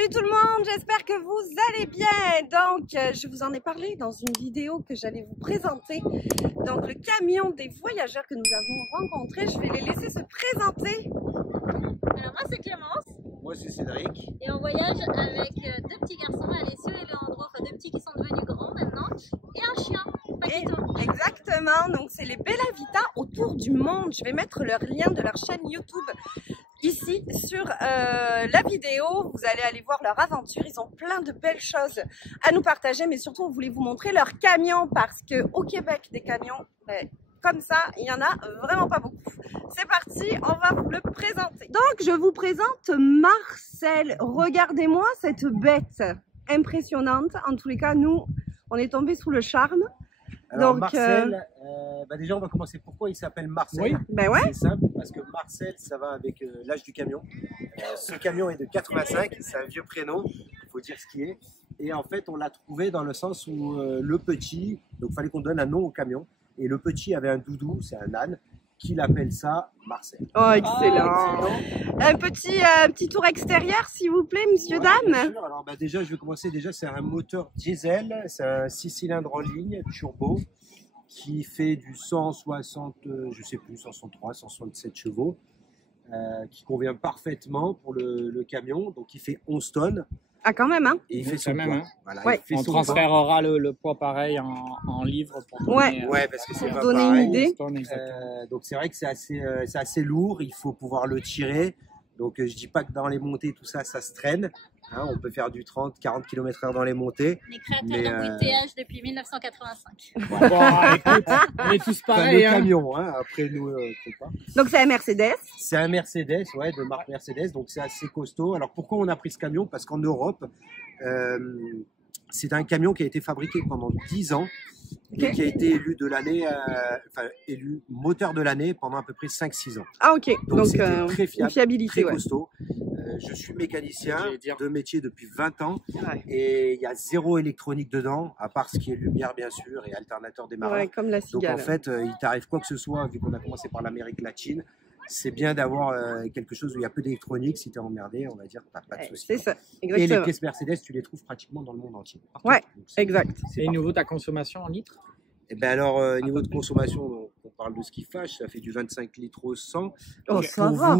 Salut tout le monde, j'espère que vous allez bien. Donc, je vous en ai parlé dans une vidéo que j'allais vous présenter. Donc, le camion des voyageurs que nous avons rencontré, je vais les laisser se présenter. Alors moi c'est Clémence. Moi c'est Cédric. Et on voyage avec deux petits garçons, Alessio et Leandro, enfin deux petits qui sont devenus grands maintenant, et un chien, Paquito. Exactement, donc c'est les Bella Vita autour du monde. Je vais mettre leur lien de leur chaîne YouTube ici sur la vidéo. Vous allez aller voir leur aventure. Ils ont plein de belles choses à nous partager, mais surtout on voulait vous montrer leurs camions parce que au Québec des camions comme ça, il y en a vraiment pas beaucoup. C'est parti, on va vous le présenter. Donc je vous présente Marcel. Regardez-moi cette bête impressionnante. En tous les cas, nous on est tombé sous le charme. Alors donc, Marcel, déjà on va commencer. Pourquoi il s'appelle Marcel? Oui, ben ouais. C'est simple, parce que Marcel, ça va avec l'âge du camion. Ce camion est de 85, c'est un vieux prénom, il faut dire ce qui est. Et en fait, on l'a trouvé dans le sens où le petit, donc il fallait qu'on donne un nom au camion. Et le petit avait un doudou, c'est un âne, qu'il appelle ça Marcel. Oh, excellent. Un petit tour extérieur, s'il vous plaît, monsieur, Ouais, dame. bien sûr. Alors déjà, je vais commencer. Déjà, c'est un moteur diesel, c'est un 6 cylindres en ligne, turbo, qui fait du 160, je sais plus, 163, 167 chevaux, qui convient parfaitement pour le camion. Donc, il fait 11 tonnes. Ah, quand même, hein. Et il fait son même, poids. hein. Voilà, Ouais. il fait On son poids. transférera le poids pareil en livres pour donner, Ouais. Ouais, parce que c'est Pour pas donner pareil. une idée. Donc c'est vrai que c'est assez lourd, il faut pouvoir le tirer. Donc je dis pas que dans les montées tout ça se traîne. Hein, on peut faire du 30-40 km/h dans les montées. On est créateur Mais, d'embouteillage depuis 1985. Bon, écoute, on est tous Enfin, pareils. le Hein. camion, hein, après nous, faut pas. Donc, c'est un Mercedes. C'est un Mercedes, ouais, de marque Mercedes, donc c'est assez costaud. Alors pourquoi on a pris ce camion? Parce qu'en Europe, c'est un camion qui a été fabriqué pendant 10 ans. Et Ok. qui a été élu de l'année, élu moteur de l'année pendant à peu près 5-6 ans. Ah, ok. Donc, c'était très une fiable, fiabilité, très ouais. costaud. Je suis mécanicien J'allais dire. de métier depuis 20 ans Ouais. et il y a zéro électronique dedans, à part ce qui est lumière bien sûr et alternateur démarreur. Ouais, comme la Donc cigale. en fait, il t'arrive quoi que ce soit, vu qu'on a commencé par l'Amérique latine, c'est bien d'avoir quelque chose où il y a peu d'électronique. Si tu es emmerdé, on va dire, t'as pas de Ouais, souci. c'est ça, Et les exactement. pièces Mercedes, tu les trouves pratiquement dans le monde entier. Partout. Ouais, Donc, c'est- exact. c'est Et parfait. nouveau ta consommation en litres? Et ben alors, niveau de consommation, donc, on parle de ce qui fâche, ça fait du 25 litres au 100. Oh, Donc, ça va.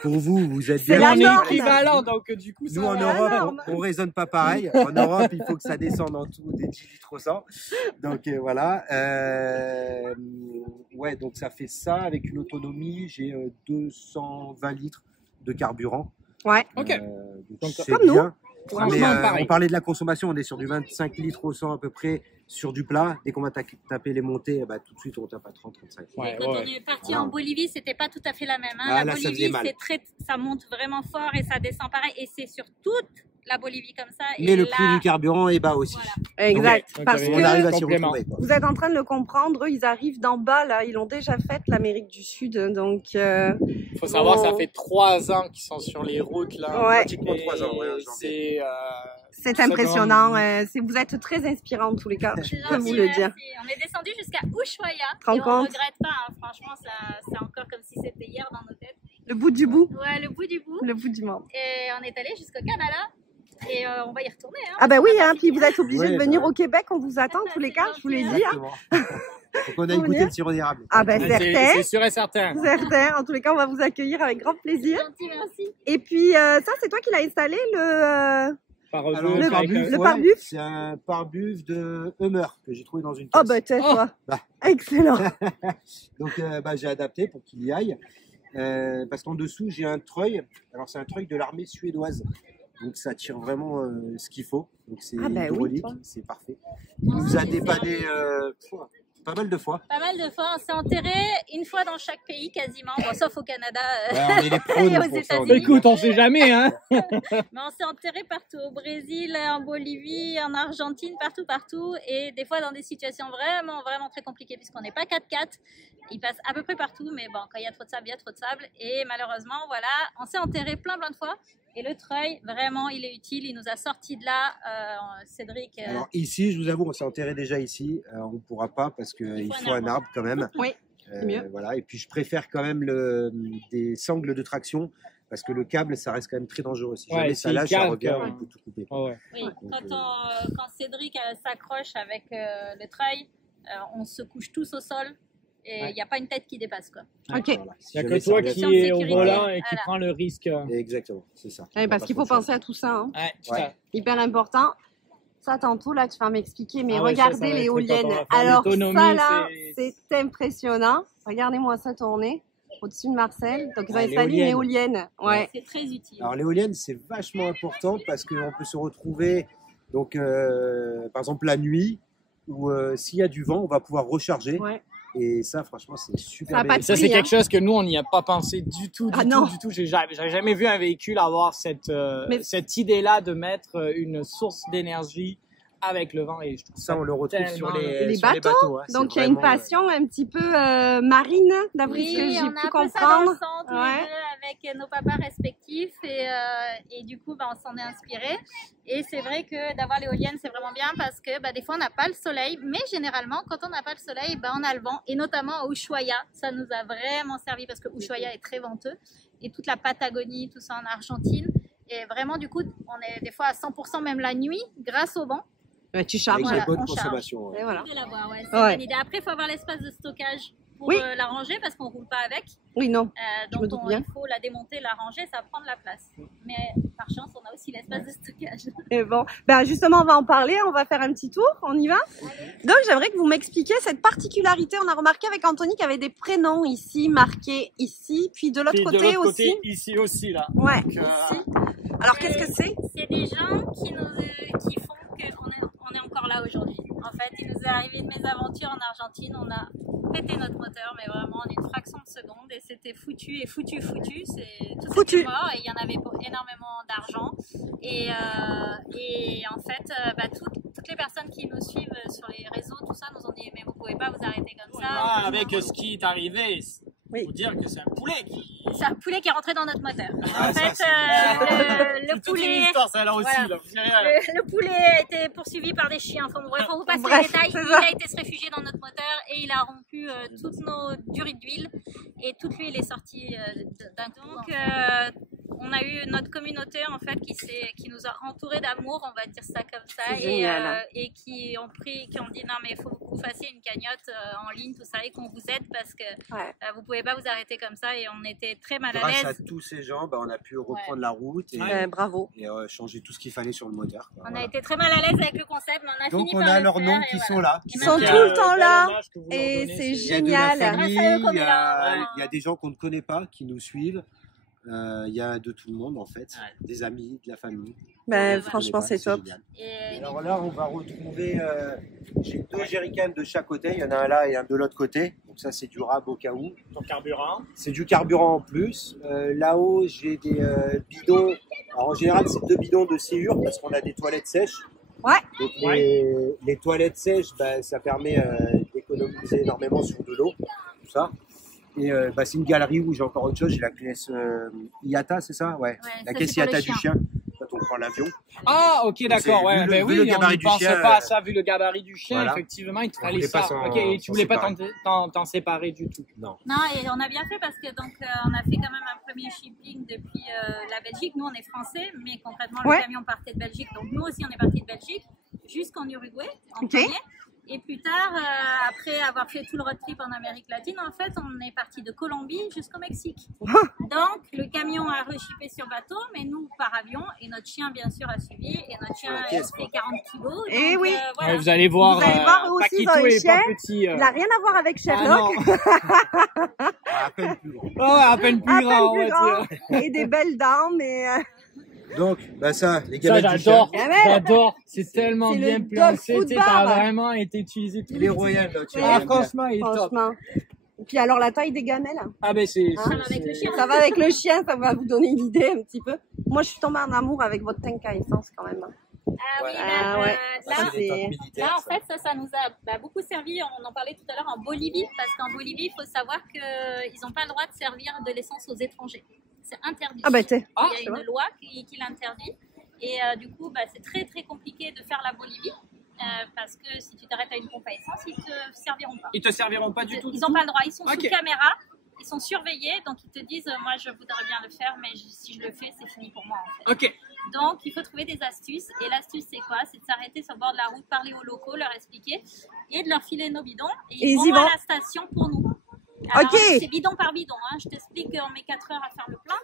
pour vous êtes C'est bien. la On est norme. équivalent, donc du coup, ça Nous, en va. la Europe, norme. on raisonne pas pareil. En Europe, il faut que ça descende en dessous des 10 litres au 100. Donc, voilà. Ouais, donc ça fait ça avec une autonomie. J'ai 220 litres de carburant. Ouais. Ok. Donc, c'est Comme nous. bien. Franchement, Mais, pareil. on parlait de la consommation, on est sur du 25 litres au 100 à peu près sur du plat. Dès qu'on va taper les montées, bah, tout de suite on tape à 30-35. Ouais, Et quand ouais. on est parti Voilà. en Bolivie, c'était pas tout à fait la même. Hein. Ah, La là, ça Bolivie, faisait mal. ça monte vraiment fort et ça descend pareil. Et c'est sur toute la Bolivie comme ça. Mais et le là, prix du carburant est bas aussi. Voilà. Exact. Donc, Parce avec- On arrive que à s'y complément. retrouver, quoi. vous êtes en train de le comprendre, eux, ils arrivent d'en bas, là. Ils l'ont déjà fait, l'Amérique du Sud. Donc, Il faut savoir que ça fait 3 ans qu'ils sont sur les routes là. Ouais. Pratiquement 3 ans, ouais, en Et janvier. c'est Ça impressionnant. donne- Vous êtes très inspirant, en tous les cas. Je peux Merci, vous le merci. dire. On est descendu jusqu'à Ushuaia. Te rends Et on compte regrette pas. Hein. Franchement, c'est encore comme si c'était hier dans nos têtes. Le bout du bout. Ouais, le bout du bout. Le bout du monde. Et on est allé jusqu'au Canada. Et on va y retourner. Hein. Ah, bah oui, hein. Puis vous êtes obligés Ouais, de venir bah. au Québec. On vous attend, en tous les cas. Je vous l'ai dit, hein. Exactement. Donc on a Vous écouté venez le sirop d'érable. Ah, ben, C'est certain. sûr et certain. Certain. En tous les cas, on va vous accueillir avec grand plaisir. Gentil, merci. Et puis, ça, c'est toi qui l'as installé, le... Par Alors, deux, le avec, pare-buff, le pare-buff. c'est un pare-buff de Hummer que j'ai trouvé dans une Oh, caisse. bah, tais-toi. Bah. Excellent. Donc j'ai adapté pour qu'il y aille. Parce qu'en dessous, j'ai un treuil. Alors c'est un treuil de l'armée suédoise. Donc ça tire vraiment ce qu'il faut. Donc c'est Ah, bah oui, hydraulique, toi. c'est parfait. Il nous a dépanné pas mal de fois. Pas mal de fois. On s'est enterré une fois dans chaque pays quasiment. Bon, sauf au Canada. Ouais, on est les pros Et nous, aux pour ça, on États-Unis. est- Écoute, on sait jamais, hein. Mais on s'est enterré partout. Au Brésil, en Bolivie, en Argentine, partout, partout. Et des fois dans des situations vraiment, vraiment très compliquées puisqu'on n'est pas 4x4. Il passe à peu près partout. Mais bon, quand il y a trop de sable, il y a trop de sable. Et malheureusement, voilà, on s'est enterré plein de fois. Et le treuil, vraiment, il est utile. Il nous a sortis de là, Cédric. Alors ici, je vous avoue, on s'est enterré déjà ici. On ne pourra pas parce qu'il faut un arbre quand même. Oui, c'est mieux. Voilà. Et puis je préfère quand même des sangles de traction parce que le câble, ça reste quand même très dangereux. Si Ouais, jamais si ça lâche, ça câble, revient, ouais. on peut tout couper. Ouais. Oui, Donc, quand Cédric s'accroche avec le trail, on se couche tous au sol et il Ouais. n'y a pas une tête qui dépasse, quoi. Ok. Voilà. Si Il n'y a jamais que ça toi revient- qui Question de est au sécurité. volant et qui Voilà. prend le risque. Exactement, c'est ça. Ouais, parce qu'il faut penser à tout ça. Hein. Ouais, tout Ouais. à fait. Hyper important. Ça, tantôt, là, tu vas m'expliquer, mais Ah ouais, ça regardez va être l'éolienne. quand on va faire Alors, l'autonomie, ça, là, c'est- c'est impressionnant. Regardez-moi ça tourner au-dessus de Marcel. Donc, ils ont Ah, installé une éolienne. Ouais. C'est très utile. Alors l'éolienne, c'est vachement important parce qu'on peut se retrouver, donc, par exemple, la nuit, où s'il y a du vent, on va pouvoir recharger. Ouais. Et ça, franchement, c'est super Ça a pas bien. de Ça, c'est prix, quelque chose que nous, on n'y a pas pensé du tout, Ah non. du tout. J'avais jamais vu un véhicule avoir Mais- cette idée-là de mettre une source d'énergie avec le vent. Et je trouve Ça, on le retrouve sur tellement- les, Les sur les bateaux. bateaux. Hein. C'est Donc, il y a une vraiment, passion un petit peu marine, d'après ce que Oui, j'ai on a pu un peu ça dans comprendre. le sang tous Ouais. les deux avec nos papas respectifs et du coup on s'en est inspiré. Et c'est vrai que d'avoir l'éolienne c'est vraiment bien parce que des fois on n'a pas le soleil, mais généralement quand on n'a pas le soleil, on a le vent et notamment à Ushuaia, ça nous a vraiment servi parce que Ushuaia est très venteux et toute la Patagonie, tout ça en Argentine. Et vraiment du coup on est des fois à 100% même la nuit grâce au vent. Ouais, tu avec charges. Voilà, des bonnes on charge. consommations. Ouais. Et voilà. De l'avoir, ouais, c'est Ouais. une idée. Après il faut avoir l'espace de stockage pour Oui. la ranger parce qu'on roule pas avec. Oui, non. Je me Donc doute bien. il faut la démonter, la ranger, ça prend de la place. Mais par chance, on a aussi l'espace de stockage. Et bon, ben justement, on va en parler. On va faire un petit tour. On y va. Donc, j'aimerais que vous m'expliquiez cette particularité. On a remarqué avec Anthony qu'il y avait des prénoms ici, marqués ici, puis de l'autre Puis côté, de l'autre aussi. côté, ici aussi, là. Ouais, Donc, ici. Alors, qu'est-ce que c'est? C'est des gens qui font qu'on est encore là aujourd'hui. En fait, il nous est arrivé une mésaventure en Argentine. On a pété notre moteur, mais vraiment en une fraction de seconde. Et c'était foutu. C'est tout Foutu. était mort et il y en avait pour énormément d'argent. Et en fait, toutes les personnes qui nous suivent sur les réseaux, tout ça, nous ont dit mais vous pouvez pas vous arrêter comme ça. Ah, avec ce qui est arrivé, Oui. faut dire que c'est un poulet qui... C'est un poulet qui est rentré dans notre moteur. Ah, En ça, fait, c'est- le C'est toute une poulet. histoire, ça, là aussi, Voilà. là. C'est rien. Le poulet a été poursuivi par des chiens. Faut vous passer Bref, les détails. c'est Il ça. a été se réfugier dans notre moteur et il a rompu toutes nos durées d'huile et toute l'huile est sortie d'un coup. Donc, on a eu notre communauté en fait qui nous a entourés d'amour, on va dire ça comme ça, C'est génial. et qui ont dit non mais il faut que vous fassiez une cagnotte en ligne tout ça et qu'on vous aide parce que Ouais. vous pouvez pas vous arrêter comme ça et on était très mal à Grâce à l'aise. tous ces gens, on a pu reprendre la route et, Bravo. changer tout ce qu'il fallait sur le moteur. Quoi. On Voilà. a été très mal à l'aise avec le concept, mais on a Donc fini on par a le leurs faire, noms et qui voilà. sont là. Ils sont Quel tout le temps là. hommage que vous leur Et donnez, c'est Il y a de la génial. Grâce à famille, eux qu'on il y est là. a, il y a des gens qu'on ne connaît pas qui nous suivent. Il y a de tout le monde en fait, des amis, de la famille. Ben, Ouais, franchement, On connaît c'est pas, top. génial. Et Alors là, on va retrouver, j'ai 2 jerrycans de chaque côté, il y en a un là et un de l'autre côté. Donc ça, c'est durable au cas où. Ton carburant. C'est du carburant en plus. Là-haut, j'ai des bidons. Alors en général, c'est 2 bidons de sciure parce qu'on a des toilettes sèches. Ouais. Donc les toilettes sèches, ça permet d'économiser énormément sur de l'eau, tout ça. Et c'est une galerie où j'ai encore autre chose. J'ai la caisse IATA, c'est ça? Ouais. La ça, caisse c'est pour IATA les du chien. Quand on prend l'avion. Ah, ok, d'accord, C'est- ouais. vu Ben le oui, gabarit on du ne pense chien, pas à ça, vu le gabarit du chien, voilà. effectivement, il te On fallait voulait pas ça. s'en- Ok, et tu s'en voulais pas séparer. t'en séparer du tout. Non. non, et on a bien fait parce que donc on a fait quand même un premier shipping depuis la Belgique. Nous, on est français, mais concrètement, Ouais. le camion partait de Belgique. Donc nous aussi, on est parti de Belgique jusqu'en Uruguay, en Ok. premier. Et plus tard, après avoir fait tout le road trip en Amérique latine, en fait, on est parti de Colombie jusqu'au Mexique. Donc, le camion a rechippé sur bateau, mais nous par avion, et notre chien, bien sûr, a suivi. Et notre chien La il caisse, fait 40 kilos. Eh donc, oui. voilà. Ouais, vous allez voir, Vous allez voir, eux aussi, Paquito ils ont les est pas chiens. petit. Il n'a rien à voir avec Ah Sherlock. non. À peine plus gros. Oh, à peine plus À peine grand, on plus va grand. dire. Et des belles dents, mais Donc, ça, les Ça, gamelles du j'adore. chien. Gamelle. J'adore. C'est tellement c'est bien le placé. dog Tu sais, food t'as bar. vraiment été utilisé. Il est royal, là, tu Ouais. vois, Ah, j'aime bien. franchement, il est top. franchement. Et puis alors la taille des gamelles, Ah, ben, c'est. Hein, Ça va avec le chien. ça va avec le chien, ça va vous donner une idée un petit peu. Moi, je suis tombée en amour avec votre tank à essence quand même. Ah oui, Ouais. Ah ouais. là, Ça, c'est des c'est- tanks militaires, là, en ça. fait, ça nous a beaucoup servi. On en parlait tout à l'heure en Bolivie, parce qu'en Bolivie, il faut savoir qu'ils n'ont pas le droit de servir de l'essence aux étrangers. C'est interdit. Ah bah t'es. Ah, Il y a une loi qui l'interdit. Et du coup, c'est très très compliqué de faire la Bolivie. Parce que si tu t'arrêtes à une pompe à essence, ils te serviront pas. Ils te serviront pas du tout. Ils n'ont pas le droit. Ils sont Ok. sous caméra. ils sont surveillés, donc ils te disent moi je voudrais bien le faire, mais si je le fais, c'est fini pour moi en fait. Ok. Donc il faut trouver des astuces, et l'astuce c'est quoi? C'est de s'arrêter sur le bord de la route, parler aux locaux, leur expliquer, et de leur filer nos bidons, et ils ils y vont à vont. la station pour nous. Alors, Ok. c'est bidon par bidon, hein. Je t'explique qu'on met 4 heures à faire le plein,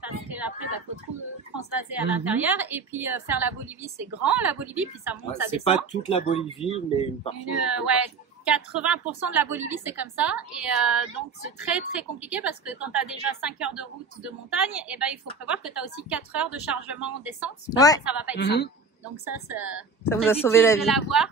parce qu'après il faut tout transvaser à l'intérieur, et puis faire la Bolivie c'est grand, la Bolivie, puis ça monte, ça C'est descend. pas toute la Bolivie, mais une partie. Ouais, 80% de la Bolivie c'est comme ça, et donc c'est très très compliqué, parce que quand tu as déjà 5 heures de route de montagne, et ben, il faut prévoir que tu as aussi 4 heures de chargement d'essence, parce que ça va pas être simple. Donc ça vous a sauvé la vie. de l'avoir.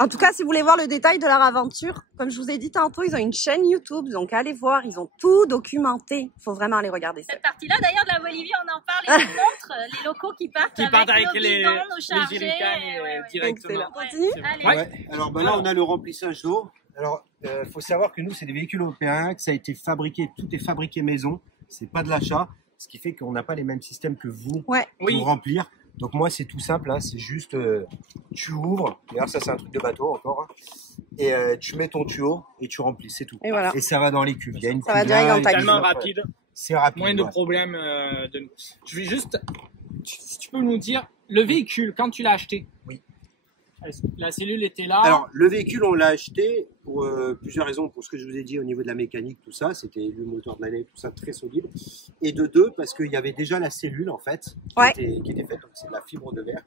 En tout cas, si vous voulez voir le détail de leur aventure, comme je vous ai dit tantôt, ils ont une chaîne YouTube, donc allez voir, ils ont tout documenté. Il faut vraiment aller regarder ça. Cette partie-là, d'ailleurs, de la Bolivie, on en parle et on montre les locaux qui partent avec nos les bidons, nos chargés. jerrycans directement. On continue? Allez. Ouais. Alors là, on a le remplissage d'eau. Alors, faut savoir que nous, c'est des véhicules européens, que ça a été fabriqué, tout est fabriqué maison. C'est pas de l'achat, ce qui fait qu'on n'a pas les mêmes systèmes que vous pour remplir. Donc moi, c'est tout simple, hein, c'est juste, tu ouvres. D'ailleurs, ça c'est un truc de bateau encore. Hein, et tu mets ton tuyau et tu remplis, c'est tout. Et voilà. Et ça va dans les cuves. Il y a une Ça va cuve direct là, dans ta et cuve. Tellement rapide. C'est rapide. Moins de problèmes. Je vais juste, si tu peux nous dire, le véhicule, quand tu l'as acheté, Oui. La cellule était là. Alors, le véhicule, on l'a acheté pour plusieurs raisons. Pour ce que je vous ai dit au niveau de la mécanique, tout ça, c'était le moteur de l'année, tout ça, très solide. Et de deux, parce qu'il y avait déjà la cellule, en fait, qui était faite, donc c'est de la fibre de verre.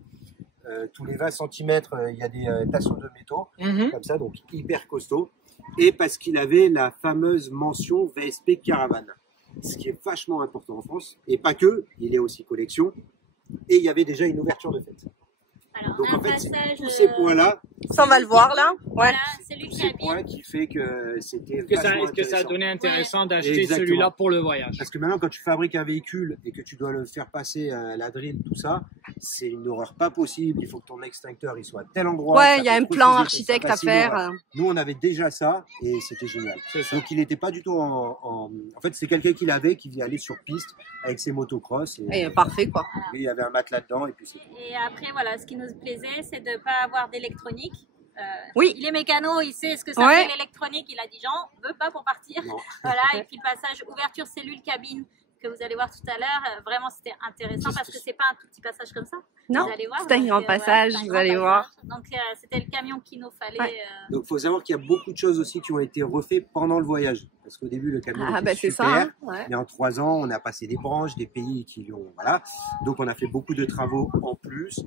Tous les 20 cm, il y a des tasseaux de métaux, comme ça, donc hyper costaud. Et parce qu'il avait la fameuse mention VSP Caravane, ce qui est vachement important en France. Et pas que, il est aussi collection. Et il y avait déjà une ouverture de fête. Alors, Donc en fait, passage, tous ces points-là, Ça, on va le voir là. Ouais. Voilà, c'est lui tous qui ces habite. points qui fait que c'était Est-ce que ça a intéressant. donné intéressant d'acheter Exactement. celui-là pour le voyage? Parce que maintenant, quand tu fabriques un véhicule et que tu dois le faire passer à la drill, tout ça, c'est une horreur pas possible. Il faut que ton extincteur il soit à tel endroit. Ouais, ça il y a fait un trop plan physique, architecte c'est à facile, horreur. faire. Nous, on avait déjà ça et c'était génial. Donc, il n'était pas du tout en fait, c'est quelqu'un qui l'avait, qui vient aller sur piste avec ses motocross. Et parfait quoi. il y avait un matelas dedans et puis c'est tout. Et après, voilà, ce qui nous plaisait, c'est de ne pas avoir d'électronique. Oui. Il est mécano, il sait ce que ça fait l'électronique. Il a dit Jean, veut pas pour partir. Non. Voilà, et puis passage ouverture cellule cabine que vous allez voir tout à l'heure. Vraiment, c'était intéressant parce que c'est pas un tout petit passage comme ça. Non, vous allez voir. c'est un grand passage, c'est un vous grand allez passage. voir. Donc, c'était le camion qu'il nous fallait. Ouais. Donc, il faut savoir qu'il y a beaucoup de choses aussi qui ont été refaites pendant le voyage. Parce qu'au début, le camion Ah était bah c'est super. ça. Hein. Ouais. Mais en 3 ans, on a passé des branches, des pays qui l'ont. Voilà. Donc, on a fait beaucoup de travaux en plus.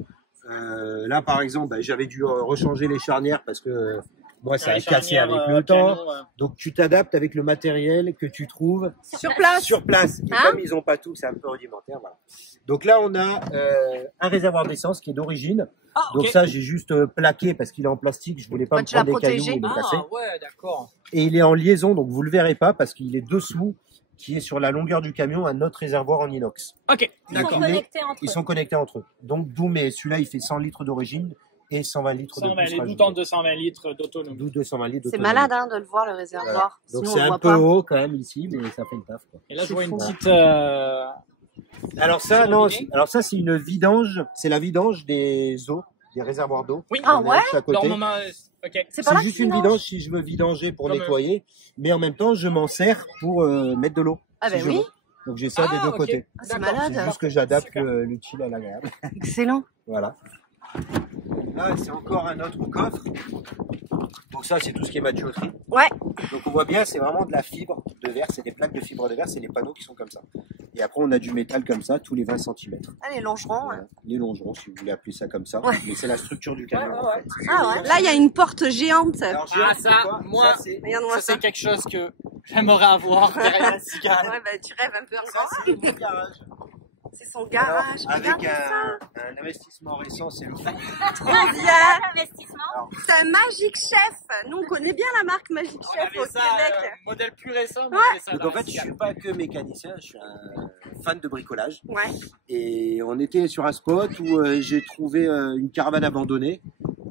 Là, par exemple, j'avais dû rechanger les charnières parce que moi, ça a cassé avec le temps. Donc, tu t'adaptes avec le matériel que tu trouves Sur place. sur place. Et Hein comme ils n'ont pas tout, c'est un peu rudimentaire. Voilà. Donc là, on a un réservoir d'essence qui est d'origine. Ah, ok. Donc ça, j'ai juste plaqué parce qu'il est en plastique. Je voulais pas Ouais, me tu l'as prendre des cailloux protégé. et me casser. Ah ouais, d'accord. Et il est en liaison, donc vous le verrez pas parce qu'il est dessous, qui est sur la longueur du camion, un autre réservoir en inox. Ok, Ils sont d'accord. connectés entre Ils eux. sont connectés entre eux. Donc d'où, mais celui-là, il fait 100 litres d'origine et 120 litres 120 de litres, poussage. tout en 220 litres d'autonomie. D'où 220 litres C'est d'autonomie. malade hein, de le voir le réservoir. Donc Sinon, c'est on le un voit peu pas. haut quand même ici, mais ça fait le taf, quoi. Et là, je vois une fou. petite. Alors ça, non, alors ça c'est une vidange, c'est la vidange des eaux, des réservoirs d'eau. Oui. Ah On a ouais. à côté. Normalement, ok. C'est pas C'est là juste qu'il une vidange. vidange si je veux vidanger pour Comme nettoyer, mais en même temps je m'en sers pour mettre de l'eau. Ah si ben je oui. veux. Donc j'ai ça des deux ok. côtés. Ah, c'est D'accord. malade. C'est juste que j'adapte Super. l'utile à l'agréable. Excellent. Voilà. Là c'est encore un autre coffre. Donc ça c'est tout ce qui est maturaterie. Ouais. Donc on voit bien c'est vraiment de la fibre de verre, c'est des plaques de fibre de verre, c'est les panneaux qui sont comme ça. Et après on a du métal comme ça tous les 20 cm. Ah, les longerons. Ouais. Les longerons si vous voulez appeler ça comme ça. Ouais. Mais c'est la structure du camion en fait. Ah ouais. Là, il y a une porte géante. Alors, Ah, c'est ça, quoi moi, Ça, c'est- Regarde-moi Ça, ça. c'est quelque chose que j'aimerais avoir derrière la cigale. Ouais, bah, tu rêves un peu ça, encore. c'est le garage. C'est son garage. Alors, avec Regarde ça. un investissement récent, c'est le fait. Trop bien. Investissement. C'est un Magic Chef. Nous, on connaît bien la marque Magic On Chef au avait ça, Québec. modèle plus récent, mais on avait ça Donc dans en la fait, je cigale. suis pas que mécanicien, je suis un fan de bricolage. Ouais. Et on était sur un spot où j'ai trouvé une caravane abandonnée.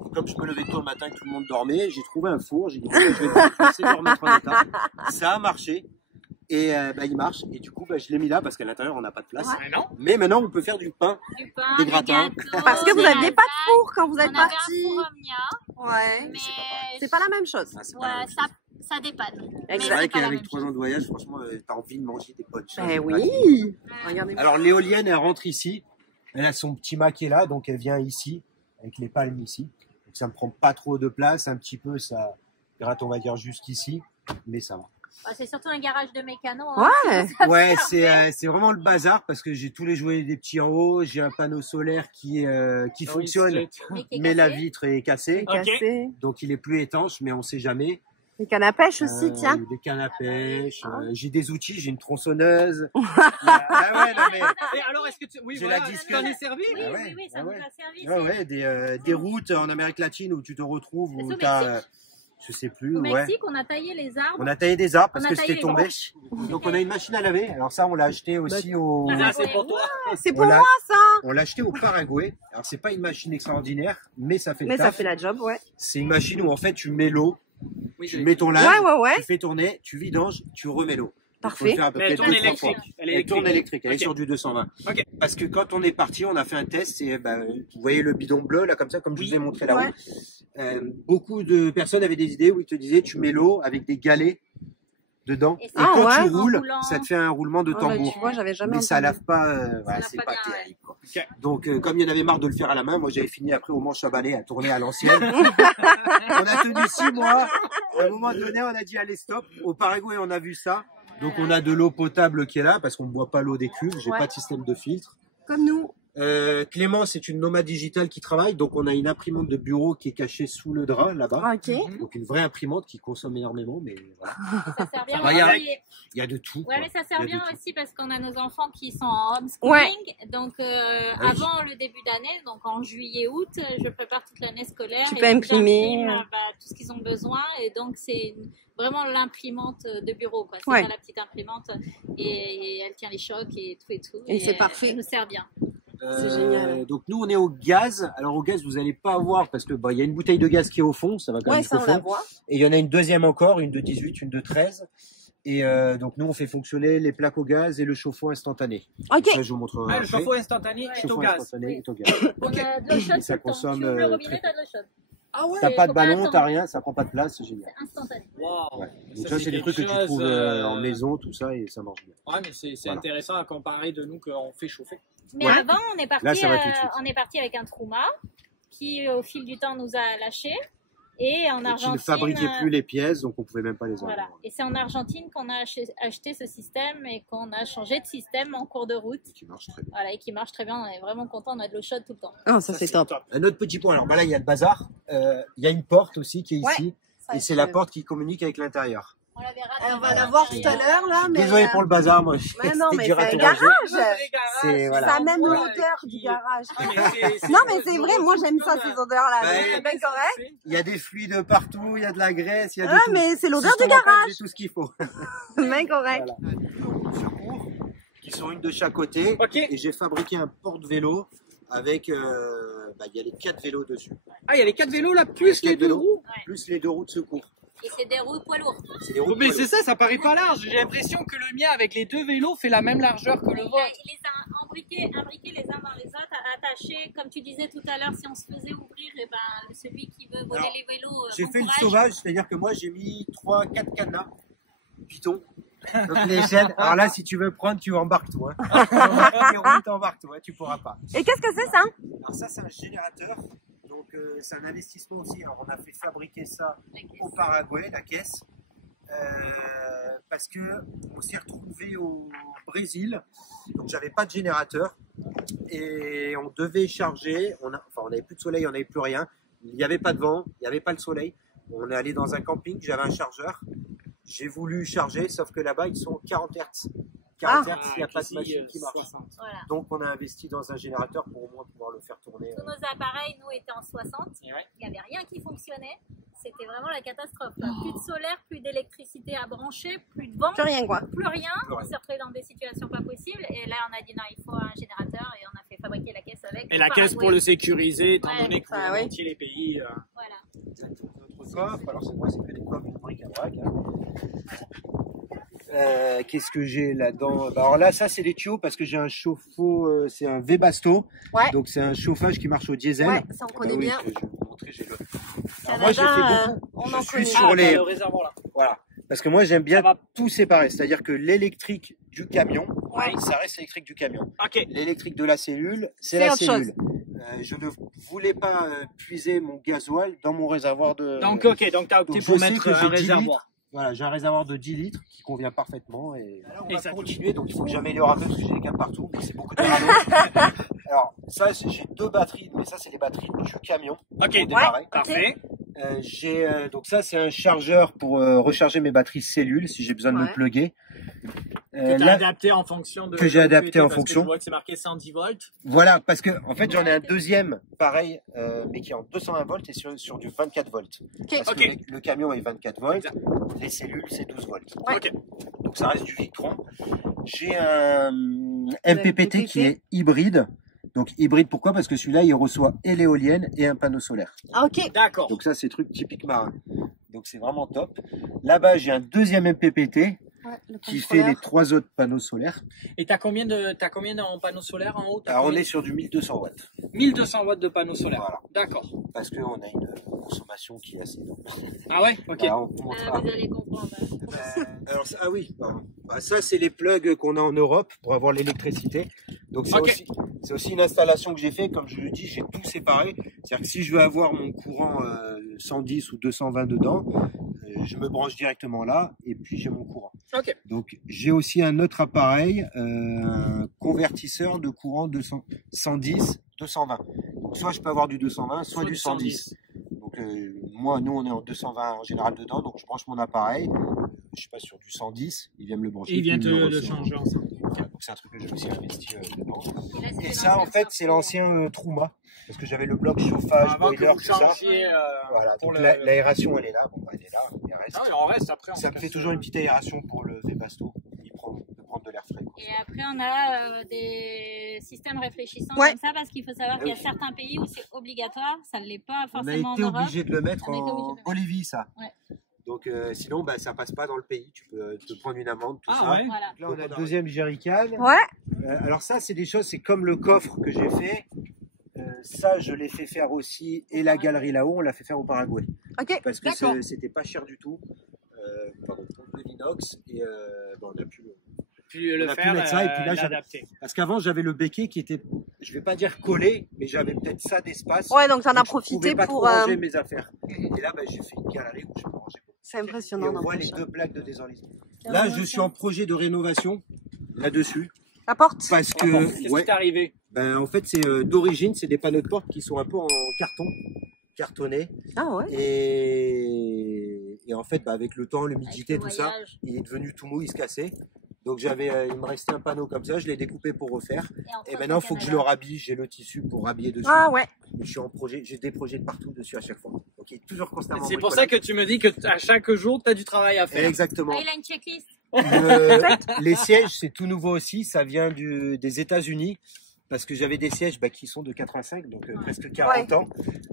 Et comme je me levais tôt le matin et que tout le monde dormait, j'ai trouvé un four. J'ai dit, bon, je vais essayer de le remettre en état. Ça a marché. Et il marche. Et du coup, je l'ai mis là parce qu'à l'intérieur, on n'a pas de place. Mais non. Mais maintenant, on peut faire du pain. Du pain, Des des gratins. gâteaux, Parce que vous des n'aviez pas de lasagnes. four quand vous êtes On avait un parti. four Omnia, Ouais. mais C'est pas la même chose. Ah, c'est pas ouais, la même ça, chose. ça dépanne. Exact. C'est vrai qu'avec 3 ans de voyage, franchement, t'as envie de manger des bonnes choses. Eh oui. Regardez. Alors l'éolienne, elle rentre ici. Elle a son petit mât qui est là, donc elle vient ici, avec les palmes ici. Donc ça me prend pas trop de place, un petit peu, ça gratte, on va dire, jusqu'ici, mais ça va. C'est surtout un garage de mécano. Ouais. Ouais, c'est vraiment le bazar parce que j'ai tous les jouets des petits en haut, j'ai un panneau solaire qui fonctionne, mais la vitre est cassée, Cassé. donc il est plus étanche, mais on sait jamais. Les cannes à pêche aussi, tiens. Des cannes à pêche, j'ai des outils, j'ai une tronçonneuse. Ah ouais, non mais. Et alors, est-ce que tu... Oui, J'ai voilà, la disque- tu t'en es servi? Oui, Ah ouais, oui, ça ah nous ouais. a servi. Ouais, des routes en Amérique latine où tu te retrouves, où C'est au t'as, je sais plus, Au ouais. Mexique, on a taillé les arbres. On a taillé des arbres parce On a que taillé c'était les tombé. branches. Donc on a une machine à laver. Alors ça, on l'a acheté aussi au. Ça, c'est pour toi. C'est pour On l'a- moi, ça. On l'a acheté au Paraguay. Alors c'est pas une machine extraordinaire, mais ça fait le Mais ça taf. fait la job, ouais. C'est une machine où en fait tu mets l'eau, Oui, tu mets ton linge, Ouais. tu fais tourner, tu vidanges, tu remets l'eau. Parfait. Faut le faire à peu Mais près elle tourne 2-3 fois. électrique. Elle tourne électrique. Elle est Ok. sur du 220. Ok. Parce que quand on est parti, on a fait un test et vous voyez le bidon bleu là comme ça, comme je vous ai montré là-haut. Ouais. Beaucoup de personnes avaient des idées où ils te disaient tu mets l'eau avec des galets dedans Et et ça, quand ouais. tu roules, En roulant. ça te fait un roulement de Ah, bah, tambour. tu vois, j'avais jamais Mais ça entendu. lave pas, voilà, lave c'est pas pas bien, terrible. Quoi. Ok. Donc comme il y en avait marre de le faire à la main, moi j'avais fini après au manche à balai à tourner à l'ancienne. On a tenu 6 mois. À un moment donné, on a dit allez stop. Au Paraguay, on a vu ça. Donc on a de l'eau potable qui est là parce qu'on ne boit pas l'eau des cuves. J'ai Ouais. pas de système de filtre. Comme nous. Clément, c'est une nomade digitale qui travaille. Donc on a une imprimante de bureau qui est cachée sous le drap là-bas. Ok. Donc une vraie imprimante qui consomme énormément, mais voilà. Ça sert bien va, il y a- aussi. Il y a de tout. Ouais, quoi. mais ça Il y sert a bien de tout. aussi parce qu'on a nos enfants qui sont en homeschooling. Donc, oui. avant le début d'année, donc en juillet-août, je prépare toute l'année scolaire. Tu et peux donc imprimer. j'imprime, tout ce qu'ils ont besoin. Et donc, c'est vraiment l'imprimante de bureau, quoi. C'est Ouais. pas la petite imprimante. Et elle tient les chocs et tout et tout. Et c'est elle- parfait. Elle nous sert bien. C'est génial. Donc nous on est au gaz. Alors au gaz vous allez pas avoir parce que il y a une bouteille de gaz qui est au fond, ça va quand Ouais, même ça, jusqu'au on la fond. voit. Et il y en a une deuxième encore, une de 18, une de 13. Et donc nous on fait fonctionner les plaques au gaz et le chauffe-eau instantané. Ok. Ça je vous montrerai. Ah, le après. chauffe-eau instantané est au Chauffe-eau gaz. instantané est au gaz. On a de l'eau chaude Ça tout le temps. consomme, Tu ouvres le très robinet, peu. t'as de l'eau chaude. Ah ouais. T'as pas de faut pas ballon, attendre. t'as rien, ça prend pas de place, c'est génial. C'est instantané. Wow. Ouais. Donc Ça, ça c'est des trucs que tu quelque trouves chose, en maison, tout ça et ça marche bien. Ouais, mais c'est Voilà. intéressant à comparer de nous qu'on fait chauffer. Mais Ouais. avant, on est parti, Là, ça va tout de suite. on est parti avec un Trouma qui, au fil du temps, nous a lâchés. Et en Et qui Argentine. ne fabriquait plus les pièces, donc on pouvait même pas les Voilà. avoir. Et c'est en Argentine qu'on a acheté ce système et qu'on a changé de système en cours de route. Et qui marche très bien. Voilà, et qui marche très bien. On est vraiment content. On a de l'eau chaude tout le temps. Ah, ça c'est top. Un autre petit point, alors bah là il y a le bazar, il y a une porte aussi qui est Ouais. ici, Ça, et c'est la porte qui communique avec l'intérieur. On la verra. On va la voir tout à l'heure là, mais. Désolé pour le bazar, moi. Mais non, mais dur à c'est un mélanger. garage. C'est- voilà. Ça a même Ouais, l'odeur qui- du garage. Ah, Non, mais c'est vrai, moi j'aime ça, ces odeurs-là. Ouais. donc C'est bien correct. Il y a des fluides partout, il y a de la graisse, il y a de Ah, tout. mais c'est l'odeur Si du je t'en garage. J'ai tout ce qu'il faut. Bien correct. Voilà. Secours, qui sont une de chaque côté, Ok. et j'ai fabriqué un porte-vélo avec, il y a les 4 vélos dessus. Ah, il y a les 4 vélos là, plus les 4 2 vélos, roues. plus les 2 roues de secours. Et c'est des roues poids lourds. C'est des roues Oh, mais de c'est ça, ça paraît pas large. J'ai l'impression que le mien avec les 2 vélos fait la même largeur que le vôtre. Il les a imbriqués les uns dans les autres, attachés. Comme tu disais tout à l'heure, si on se faisait ouvrir, et ben, celui qui veut voler Alors, les vélos. J'ai bon fait le courage. sauvage, c'est-à-dire que moi j'ai mis 3-4 cadenas Python. Donc les chaînes. Alors là, si tu veux prendre, tu embarques toi. Les roues, t'embarques toi, tu pourras pas. Et qu'est-ce que c'est ça? Alors ça, c'est un générateur. Donc c'est un investissement aussi. Alors on a fait fabriquer ça La caisse. au Paraguay, la caisse. Parce que on s'est retrouvé au Brésil, donc j'avais pas de générateur et on devait charger. On n'avait plus de soleil, on n'avait plus rien. Il n'y avait pas de vent, il n'y avait pas le soleil. On est allé dans un camping, j'avais un chargeur. J'ai voulu charger, sauf que là-bas ils sont 40 Hz. 40 Hz, il n'y a pas de machine qui marche. 60. Voilà. Donc on a investi dans un générateur pour au moins pouvoir le faire tourner. Tous nos appareils, nous, étaient en 60. Et ouais. Il n'y avait rien qui fonctionnait. C'était vraiment la catastrophe. Là. Plus de solaire, plus d'électricité à brancher, plus de vent, Plus rien quoi. plus rien. Plus On rien. s'est retrouvés dans des situations pas possibles. Et là, on a dit non, il faut un générateur et on a fait fabriquer la caisse avec. Et la caisse pour le sécuriser, étant Ouais, donné que ça, vous oui. montiez les pays. Voilà. Notre coffre, alors c'est moi, c'est que des coffres de bric-à-brac. Qu'est-ce que j'ai là-dedans? Alors là, ça c'est des tuyaux parce que j'ai un chauffe-eau, c'est un Webasto. Ouais. Donc c'est un chauffage qui marche au diesel. Ouais, ça on Ah bah connaît oui, bien. que je vais vous montrer, j'ai le. Alors Canada, moi j'ai fait beaucoup. on Je en suis connaît. sur les. le réservoir là. Voilà. Parce que moi, j'aime bien Ça va. tout séparer. C'est-à-dire que l'électrique du camion, Ouais. ça reste l'électrique du camion. Ok. L'électrique de la cellule, c'est C'est la autre cellule. Je ne voulais pas puiser mon gasoil dans mon réservoir de... Donc, ok, donc tu as opté Donc, pour je sais mettre que j'ai un 10 réservoir. litres. Voilà, j'ai un réservoir de 10 litres qui convient parfaitement. Et là, on Et va ça continuer, donc il faut que j'améliore un peu parce que j'ai des câbles partout, mais c'est beaucoup de râteaux. Alors, ça, j'ai 2 batteries, mais ça, c'est les batteries du camion. Ok, Pour démarrer. parfait. Donc ça, c'est un chargeur pour recharger mes batteries cellules si j'ai besoin de me Ouais. plugger. Que tu as Là, adapté en fonction de. que j'ai adapté en parce que fonction. Je vois que c'est marqué 110 volts. voilà, parce que en fait, j'en ai un deuxième pareil, mais qui est en 220 volts et sur du 24 volts. Parce Ok. que le camion est 24 volts, les cellules c'est 12 volts. Ouais. Ok. Donc ça reste du Victron. J'ai un MPPT qui est hybride. Donc hybride pourquoi? Parce que celui-là il reçoit et l'éolienne et un panneau solaire. Ah, ok. D'accord. Donc ça c'est truc typique marin. Donc c'est vraiment top. Là-bas j'ai un deuxième MPPT Ouais, le qui fait contrôleur. les 3 autres panneaux solaires. Et t'as combien de panneaux solaires en haut? Alors on est sur du 1200 watts. 1200 watts de panneaux solaires. Voilà. D'accord. Parce qu'on a une consommation qui est assez énorme. Ah ouais? Ok. Voilà, on montrera. Vous allez comprendre. Alors, ah oui, pardon. Bah, ça c'est les plugs qu'on a en Europe pour avoir l'électricité. Donc Ok. c'est aussi une installation que j'ai fait, comme je le dis, j'ai tout séparé. C'est-à-dire que si je veux avoir mon courant 110 ou 220 dedans, je me branche directement là et puis j'ai mon courant. Ok. Donc j'ai aussi un autre appareil, un convertisseur de courant 110, 220. Donc soit je peux avoir du 220, soit du 110. Donc nous on est en 220 en général dedans, donc je branche mon appareil, je sais pas sur du 110, il vient me le brancher. Il vient puis te me le reçoit. changer ensemble. Voilà, donc c'est un truc que j'ai aussi investi dedans. là, Et c'est ça en fait c'est l'ancien Trouma, parce que j'avais le bloc chauffage, Avant que boiler, vous tout ça. changiez. Voilà, pour donc le- l'aération elle est là, bon bah elle est là, il reste. Ah oui, on reste après. Ça me fait toujours une petite aération pour le Webasto, il peut prendre de l'air frais. Quoi. Et après, on a des systèmes réfléchissants Ouais. comme ça, parce qu'il faut savoir qu'il y a certains pays où c'est obligatoire, ça ne l'est pas On a forcément été en Europe. obligé de le mettre On a été obligé de en le mettre. Bolivie, ça. Ouais. Donc sinon, bah, ça passe pas dans le pays. Tu peux te prendre une amende, tout Ah ça. ouais. Voilà. Là, on a le deuxième jerrycan. Ouais. Alors ça, c'est des choses, c'est comme le coffre que j'ai fait. Ça, je l'ai fait faire aussi. Et la galerie là-haut, on l'a fait faire au Paraguay. Ok. Parce que D'accord. c'était pas cher du tout. Pardon, de l'inox. Et bon, on a pu Puis On le a pu faire, mettre ça, et puis là, j'avais- l'adapter. Parce qu'avant, j'avais le béquet qui était, je vais pas dire collé, mais j'avais peut-être ça d'espace. Ouais, donc t'en as Donc, je profité pouvais pas pour. trop ranger mes affaires. Et là, bah, j'ai fait une galerie où je peux ranger. C'est Et impressionnant. on voit les n'empêche. 2 plaques de désenlisement. Là, je suis en projet de rénovation là-dessus. La porte. Parce que, Qu'est-ce ouais, qui t'est arrivé? ben, en fait, c'est d'origine, c'est des panneaux de porte qui sont un peu en carton, cartonné. Ah ouais. Et en fait, bah, avec le temps, l'humidité, Avec le tout ça, voyage. il est devenu tout mou, il se cassait. Donc il me restait un panneau comme ça, je l'ai découpé pour refaire. entre Et maintenant, il autres, faut que je Canada. le rhabille, j'ai le tissu pour rhabiller dessus. Ah ouais. Mais je suis en projet, j'ai des projets de partout dessus à chaque fois. Donc il est toujours constamment. C'est pour ça que tu me dis que à chaque jour, tu as du travail à faire. Exactement. Ah, il a une checklist. Les sièges, c'est tout nouveau aussi, ça vient des États-Unis. Parce que j'avais des sièges qui sont de 85, donc presque 40 ans.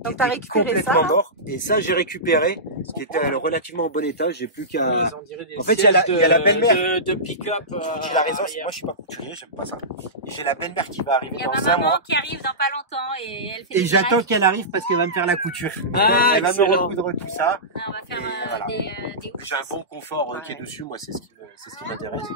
Donc t'as qui étaient récupéré ça, complètement là morts. Et ça, j'ai récupéré, ce qui était relativement en bon état. J'ai plus qu'à. On dirait des En fait, il y a la- sièges il y a la belle-mère. de pick-up. J'ai la raison, moi je suis pas couturier, j'aime pas ça. Et j'ai la belle-mère qui va arriver Il y a ma dans un maman mois. qui arrive dans pas longtemps et elle fait Et des j'attends miracles. qu'elle arrive parce qu'elle va me faire la couture. Ah, Elle va me excellent. recoudre tout ça. Ah, on va faire Et voilà. des J'ai un bon confort qui est Ouais. dessus, moi c'est ce qui m'intéresse.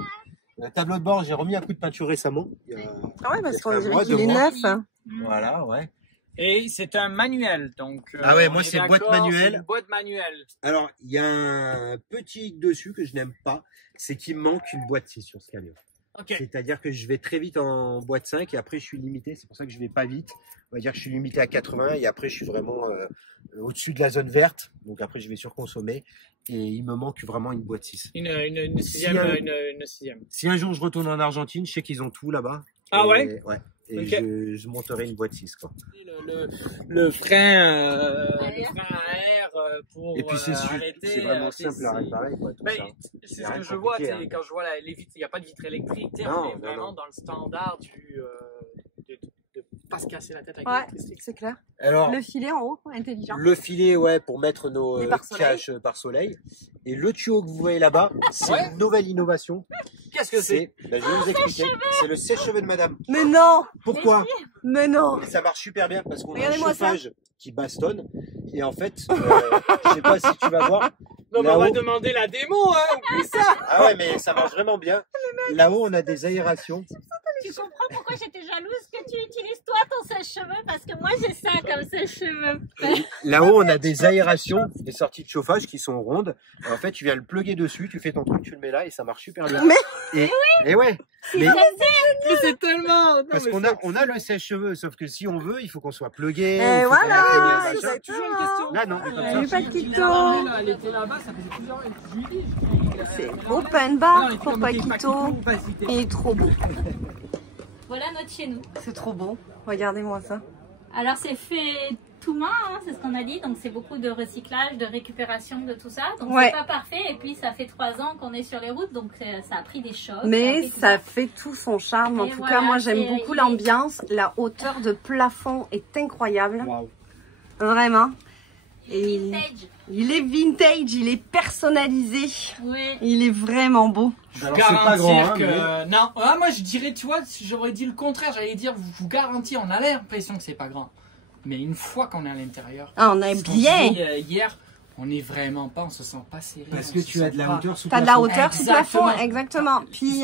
Le tableau de bord, j'ai remis un coup de peinture récemment. Il y a- Ah ouais, parce qu'on Un dirait mois, qu'il 2 est mois. neuf. Voilà, ouais. Et c'est un manuel, donc. Ah ouais, on moi, est c'est boîte d'accord, manuelle. c'est une boîte manuelle. Alors, il y a un petit hic dessus que je n'aime pas, c'est qu'il me manque une boîte 6 sur ce camion. Ok. C'est-à-dire que je vais très vite en boîte 5 et après je suis limité, c'est pour ça que je vais pas vite. On va dire que je suis limité à 80 et après je suis vraiment au-dessus de la zone verte, donc après je vais surconsommer et il me manque vraiment une boîte 6. Une sixième. Une sixième. Si un jour je retourne en Argentine, je sais qu'ils ont tout là-bas. Ah Et- ouais? Ouais. Et Ok. je monterai une boîte 6 quoi. Le frein à air pour Et puis c'est arrêter. c'est vraiment simple à réparer quoi, tout Ben, ça. c'est ce rien que de je vois, compliqué, tu sais, quand je vois les vitres, il n'y a pas de vitre électrique, tu sais, Non, on est non, vraiment non. dans le standard de pas se casser la tête avec Ouais, l'électricité. c'est clair. Alors, Le filet en haut, intelligent. le filet, ouais, pour mettre nos Les pare-soleil. caches par soleil. Et le tuyau que vous voyez là-bas, c'est Ouais. une nouvelle innovation. Qu'est-ce que c'est? Ben, je vais vous expliquer. C'est le sèche-cheveux de madame. Mais non. Pourquoi? Mais non. Et ça marche super bien parce qu'on a un Regardez-moi ça. chauffage qui bastonne. Et en fait, je sais pas si tu vas voir, Non, mais on va Là-haut. demander la démo, hein. Oublie ça. Ah ouais, mais ça marche vraiment bien. Là-haut, on a des aérations. Tu comprends pourquoi j'étais jalouse que tu utilises toi ton sèche-cheveux? Parce que moi j'ai ça comme sèche-cheveux. Là-haut, on a des aérations, des sorties de chauffage qui sont rondes. Et en fait, tu viens le plugger dessus, tu fais ton truc, tu le mets là et ça marche super bien. Et ouais. Mais C'est tellement. Non, parce mais qu'on a le sèche-cheveux, sauf que si on veut, il faut qu'on soit plugué. Et il faut voilà, qu'on ait le machin. c'est toujours une question. Là, non, c'est Il y a comme eu ça. pas de Elle Paquito. elle était là-bas, ça faisait plusieurs années. Je lui dis. C'est open bar pour Paquito. Il est trop beau. Voilà notre chez nous. C'est trop beau. Regardez-moi ça. Alors c'est fait tout main, hein, c'est ce qu'on a dit, donc c'est beaucoup de recyclage, de récupération de tout ça. Donc Ouais. c'est pas parfait et puis ça fait 3 ans qu'on est sur les routes, donc ça a pris des chocs. Mais tout ça fait tout son charme. En Et tout voilà, cas, moi j'aime c'est- beaucoup il est- l'ambiance. La hauteur de plafond est incroyable. Waouh. Vraiment. Et Vintage. il est vintage, il est personnalisé. Oui. Il est vraiment beau. Je Alors, vous c'est pas grand, garantir hein, que. Non, ah, moi je dirais, tu vois, si j'aurais dit le contraire, j'allais dire, vous garantis, on a l'impression que c'est pas grand. Mais une fois qu'on est à l'intérieur, Ah, on est ce qu'on bien. disait, hier, on est vraiment pas, on se sent pas serré. Parce on que se tu as sent de la pas- hauteur sous T'as de la plafond. hauteur sous Exactement. plafond, exactement. Puis,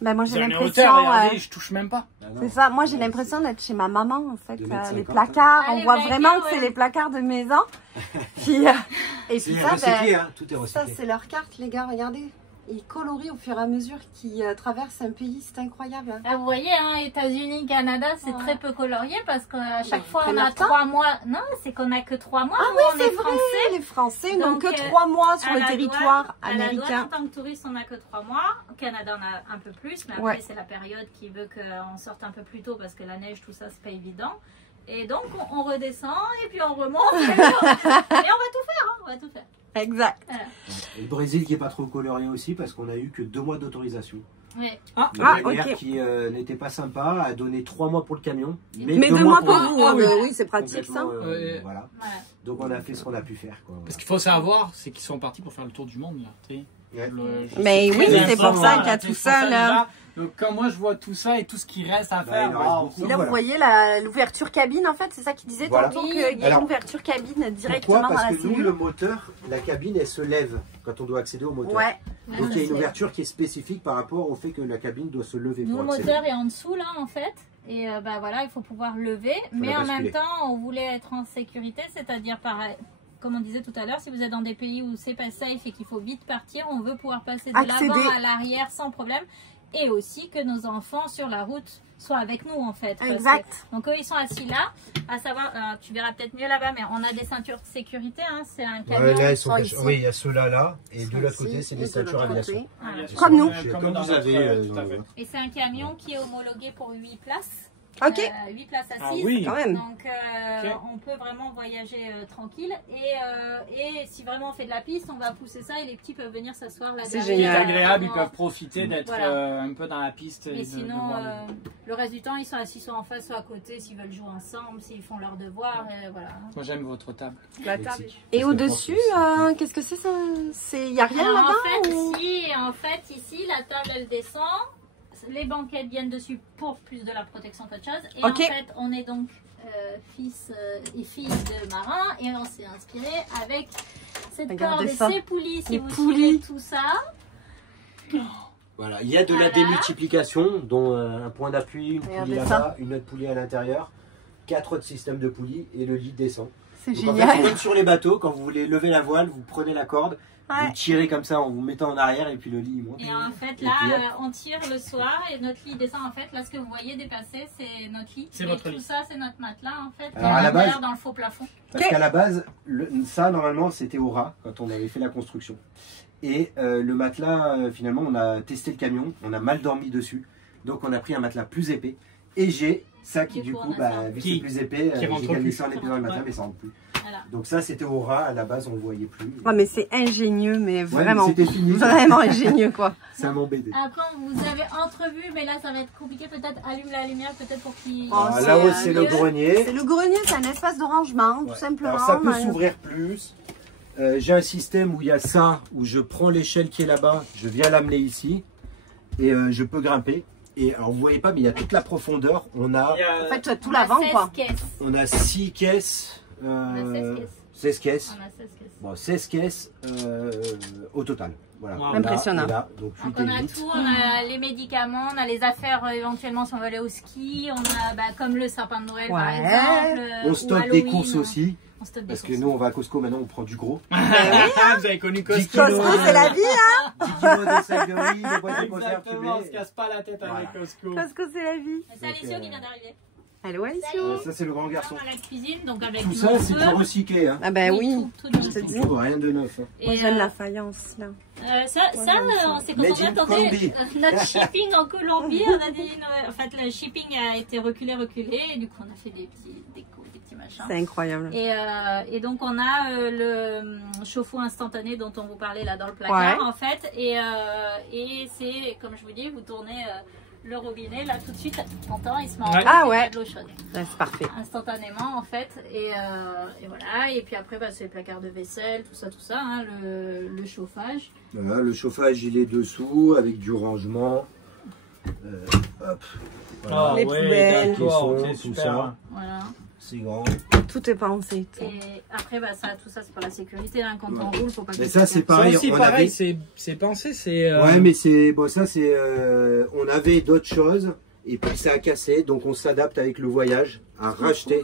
ben moi j'ai Vous avez une l'impression, hauteur, regardez, je touche même pas. c'est ça. Moi j'ai l'impression d'être chez ma maman en fait. 2,50 Les m, placards, Ah, on les voit placards, vraiment que c'est ouais. les placards de maison. Puis, et C'est puis ça, recyclé, ben, hein, tout est ça recyclé. c'est leur carte, les gars. Regardez, ils colorient au fur et à mesure qu'ils traversent un pays. C'est incroyable. Hein. Ah, vous voyez, hein, États-Unis, Canada, c'est Ouais. très peu colorié parce qu'à chaque Ils fois on prennent a leur temps. 3 mois. Non, c'est qu'on a que 3 mois. Ah Nous, oui, on c'est est vrai. français. Les Français n'ont Donc, que 3 mois sur À le la territoire douane, à la douane, américain. en tant que touriste, on n'a que 3 mois. Au Canada, on a un peu plus, mais après, Ouais. c'est la période qui veut qu'on sorte un peu plus tôt parce que la neige, tout ça, c'est pas évident. Et donc, on redescend et puis on remonte. Et on va tout faire, hein, on va tout faire. Exact. Et le Brésil qui est pas trop colorié aussi parce qu'on a eu que 2 mois d'autorisation. Oui. Ah, Le maire ok. qui n'était pas sympa a donné 3 mois pour le camion, Mais 2 mois pour vous. Ah, hein, oui. oui, c'est pratique ça. Complètement, Ouais. voilà. Voilà. Donc on a fait ce qu'on a pu faire. Quoi. Parce qu'il faut savoir, c'est qu'ils sont partis pour faire le tour du monde, là. Tu sais. Ouais. Mais oui, c'est pour ça qu'il y a tu sais, tout c'est ça, pour là. déjà. Donc quand moi je vois tout ça et tout ce qui reste à Bah, faire, il en reste waouh. beaucoup. Et là, Voilà. vous voyez l'ouverture cabine, en fait, c'est ça qu'il disait Voilà. tantôt, Oui. qu'il y a Alors, une ouverture cabine directement Pourquoi dans Parce la que nous, cellule. le moteur, la cabine, elle se lève quand on doit accéder au moteur. Ouais, Donc il y a une ouverture qui est spécifique par rapport au fait que la cabine doit se lever Nous, pour le accéder. moteur est en dessous, là, en fait. Et bah voilà, il faut pouvoir lever. Mais la en même basculer. temps, on voulait être en sécurité, c'est-à-dire comme on disait tout à l'heure, si vous êtes dans des pays où c'est pas safe et qu'il faut vite partir, on veut pouvoir passer de Accéder. l'avant à l'arrière sans problème. Et aussi que nos enfants sur la route soient avec nous en fait. Parce exact. que- donc eux ils sont assis là, à savoir, tu verras peut-être mieux là-bas, mais on a des ceintures de sécurité, hein, c'est un camion. Ouais, là, ils sont sont cachés. ici. Oui, il y a ceux-là, là. Et de l'autre Ici, côté, c'est et des de ceintures l'autre aviation. côté. Voilà. Comme nous. Comme vous avez, tout à fait. Et c'est un camion qui est homologué pour 8 places. Ok, 8 places assises. Ah oui. quand même. Donc Ok. on peut vraiment voyager tranquille et si vraiment on fait de la piste, on va pousser ça et les petits peuvent venir s'asseoir là C'est C'est génial. agréable, ils peuvent profiter d'être Voilà. un peu dans la piste. et Mais de sinon, voir les- le reste du temps, ils sont assis soit en face, soit à côté, s'ils veulent jouer ensemble, s'ils font leurs devoirs, voilà. Moi j'aime votre table. La table. Mexique. Et Parce que au-dessus, je pense qu'est-ce que c'est ça? Il n'y a rien Alors, là-bas? en fait, ici, la table, elle descend. Les banquettes viennent dessus pour plus de la protection qu'autre chose. Et Ok. en fait, on est donc fils et filles de marins et on s'est inspiré avec cette Regardez corde et ça. ces poulies. Si Les vous poulies. suivez tout ça, Voilà, il y a de la Voilà. démultiplication, dont un point d'appui, une poulie Regardez là-bas, une autre poulie à l'intérieur, 4 autres systèmes de poulies et le lit descend. C'est Donc, en fait, c'est génial. comme sur les bateaux, quand vous voulez lever la voile, vous prenez la corde, Ouais. vous tirez comme ça en vous mettant en arrière et puis le lit il monte. et en fait, Et là, puis, hop. on tire le soir et notre lit descend. En fait, là, ce que vous voyez dépasser, c'est notre lit. C'est et votre tout lit. ça, c'est notre matelas, en fait. Alors, à la l'intérieur, base- dans le faux plafond. Parce Ok. qu'à la base, ça normalement c'était au ras quand on avait fait la construction. Et le matelas, finalement, on a testé le camion, on a mal dormi dessus. Donc on a pris un matelas plus épais. Et j'ai ça qui du Du coup, coup, on a ça. vu que Qui- c'est plus épais, qui j'ai rentre gagné plus. ça en épais dans le matelas, Ouais. mais ça rentre plus. Voilà. Donc ça c'était au ras, à la base on ne voyait plus. Ouais, mais c'est ingénieux, mais Ouais, mais vraiment. c'était fini. Vraiment ingénieux, quoi. Ça m'embêtait. Après, vous avez entrevu, mais là, ça va être compliqué. Peut-être allume la lumière, peut-être pour qu'il. Oh, Alors, c'est, là-haut c'est le mieux. grenier. C'est le grenier, c'est un espace de rangement, tout Ouais. simplement. Alors ça peut Ouais. s'ouvrir plus. J'ai un système où il y a ça, où je prends l'échelle qui est là-bas, je viens l'amener ici et je peux grimper. Et alors vous voyez pas, mais il y a toute la profondeur. On a En fait, tu as tout On a l'avant, 16 quoi. caisses. On a 6 caisses. On a 16 caisses. 16 caisses. On a 16 caisses. Bon, 16 caisses au total. Voilà. Wow. Impressionnant. Donc, Donc on a tout, on a les médicaments, on a les affaires éventuellement si on veut aller au ski, on a comme le sapin de Noël par Ouais. exemple. on ou stocke des Halloween, courses aussi. On stocke des Parce que courses. nous, on va à Costco, maintenant, on prend du gros. Vous avez connu 10 Costco. kilos, Costco, c'est la vie, hein. 10 kilos de sacs de riz, de boîtes de conserve Exactement, on se cubées. casse pas la tête avec Costco. Costco, c'est la vie. C'est Alessio qui vient d'arriver. Allô, Alicio. Ça, c'est le grand garçon. On a la cuisine, donc avec Tout nos ça, c'est feux. du recyclé. Hein. Ah ben oui. Tout du Je te tout. dis. Tout, rien de neuf. Hein. Moi, Et, j'aime euh, la faïence, là. Ça, j'aime on s'est quand Made on in attendait Colombie. notre shipping en Colombie, on a dit, en fait, le shipping a été reculé, et du coup, on a fait des petits décos, des petits machins. C'est incroyable. Et donc on a le chauffe-eau instantané dont on vous parlait là dans le placard Ouais. en fait. Et c'est comme je vous dis, vous tournez le robinet là tout de suite, t'entends, il se met en Ouais. route, Ah il y a ouais. de l'eau chaude Ouais, c'est parfait. instantanément en fait. Et voilà. Et puis après c'est les placards de vaisselle, tout ça, hein, le chauffage. Voilà, le chauffage, il est dessous, avec du rangement. Hop. Voilà. Les poubelles. d'accord, Caisson, c'est tout super. ça. Voilà. C'est grand. Tout est pensé. tout. Et après tout ça c'est pour la sécurité hein, quand on roule, faut pas que Mais les ça, c'est placards- pareil. Ça aussi, on pareil, avait- c'est pensé, c'est... Ouais, mais c'est bon, ça c'est on avait d'autres choses et puis ça a cassé, donc on s'adapte avec le voyage à racheter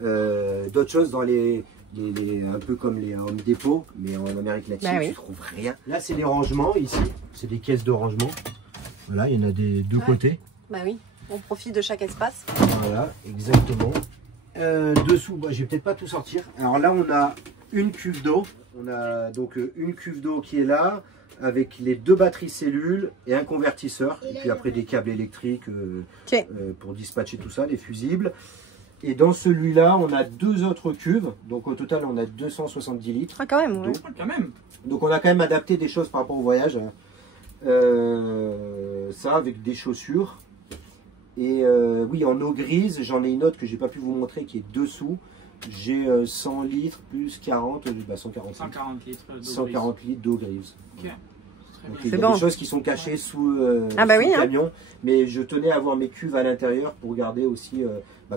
d'autres choses dans un peu comme les Home Depot, mais en Amérique latine, Bah oui. tu trouves rien. Là, c'est les rangements ici, c'est des caisses de rangement. Voilà, il y en a des deux Ouais. côtés. Bah oui. On profite de chaque espace. Voilà, exactement. Dessous, je vais peut-être pas tout sortir. Alors là, on a une cuve d'eau. On a donc une cuve d'eau qui est là, avec les 2 batteries cellules et un convertisseur. Et puis après des câbles électriques Tiens. pour dispatcher tout ça, les fusibles. Et dans celui-là, on a 2 autres cuves. Donc au total, on a 270 litres. Ah, quand même, ouais. Donc, Quand même. Donc on a quand même adapté des choses par rapport au voyage. Ça avec des chaussures. Et oui, en eau grise, j'en ai une autre que j'ai pas pu vous montrer qui est dessous. J'ai 100 litres plus 40, 140 litres. 140 litres d'eau 140 litres d'eau grise. grise. Ok. Donc Très il y bien. a C'est bon. des choses qui sont cachées sous, Ah bah sous oui, le hein. camion. Mais je tenais à avoir mes cuves à l'intérieur pour garder aussi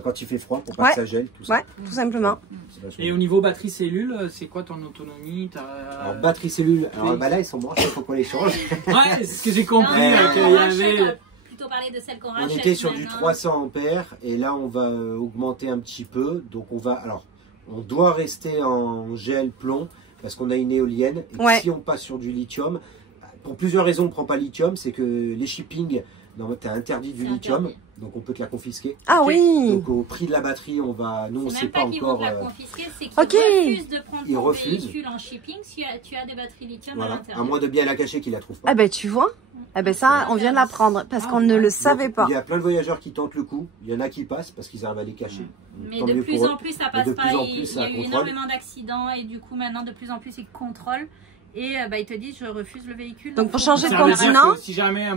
quand il fait froid, pour pas Ouais. que ça gèle. Tout ça. Ouais, tout simplement. C'est vachement Et bien. au niveau batterie cellule, c'est quoi ton autonomie? Alors batterie cellule, alors oui. bah là ils sont branchés, il faut qu'on les change. Ouais, c'est ce que j'ai compris. Non, Ouais, qu'il on y rachète, avait... on va plutôt parler de celle qu'on On rachète. était sur du maintenant. 300 ampères et là on va augmenter un petit peu. Donc on doit rester en gel plomb parce qu'on a une éolienne. Et Ouais. si on passe sur du lithium, pour plusieurs raisons on ne prend pas lithium, c'est que les shipping, tu as interdit du C'est lithium, interdit. donc on peut te la confisquer. Ah oui. Donc au prix de la batterie, nous on C'est sait même pas pas qu'ils vont encore. te la confisquer, c'est qu'ils Ok. refusent de prendre Ils ton refusent. véhicule en shipping si tu as des batteries lithium à Voilà. l'intérieur. À moins de bien la cacher qu'ils la trouvent pas. Ah ben tu vois. Ah ben ça, on vient de l'apprendre parce qu'on ne le savait pas. Il y a plein de voyageurs qui tentent le coup. Il y en a qui passent parce qu'ils arrivent à les cacher. Mais Tant de mieux plus pour eux. en plus, ça Mais passe de pas. plus en Il plus, y ça a eu contrôle. énormément d'accidents et du coup, maintenant, de plus en plus, ils contrôlent. Et ils te disent, je refuse le véhicule. Donc, pour faut changer que de Ça veut tu dire continent. que si jamais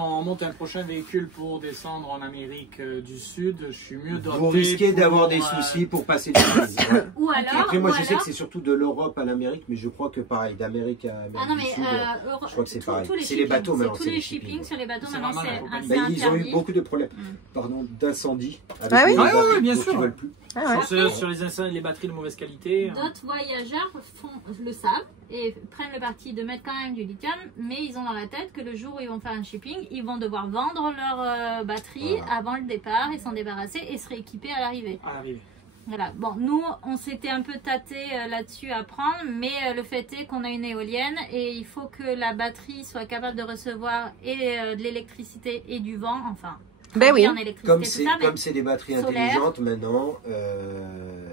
on monte un prochain véhicule pour descendre en Amérique du Sud, je suis mieux doté. Vous risquez pour, d'avoir des soucis pour passer les crises. Ouais. Ou alors, Après, moi, ou je sais alors- que c'est surtout de l'Europe à l'Amérique, mais je crois que pareil, d'Amérique à Amérique Ah non, du mais Sud. Je crois que c'est pareil. tous les C'est les bateaux, shippings, maintenant, tous c'est les les shipping shipping. sur les bateaux, C'est maintenant, vraiment la c'est compagnie. Bah, interdit. ils ont eu beaucoup de problèmes Mm. d'incendie avec Ah oui les Ouais, bateaux, ouais, bien donc sûr. ils veulent plus. Ah ouais. Sur les batteries de mauvaise qualité. D'autres voyageurs le savent et prennent le parti de mettre quand même du lithium, mais ils ont dans la tête que le jour où ils vont faire un shipping, ils vont devoir vendre leur batterie Voilà. avant le départ et s'en débarrasser et se rééquiper à l'arrivée. À l'arrivée. Voilà. Bon, nous, on s'était un peu tâté là-dessus à prendre, mais le fait est qu'on a une éolienne et il faut que la batterie soit capable de recevoir et de l'électricité et du vent, enfin. Ben oui. en électricité, tout ça, mais Comme c'est des batteries solaire. intelligentes maintenant,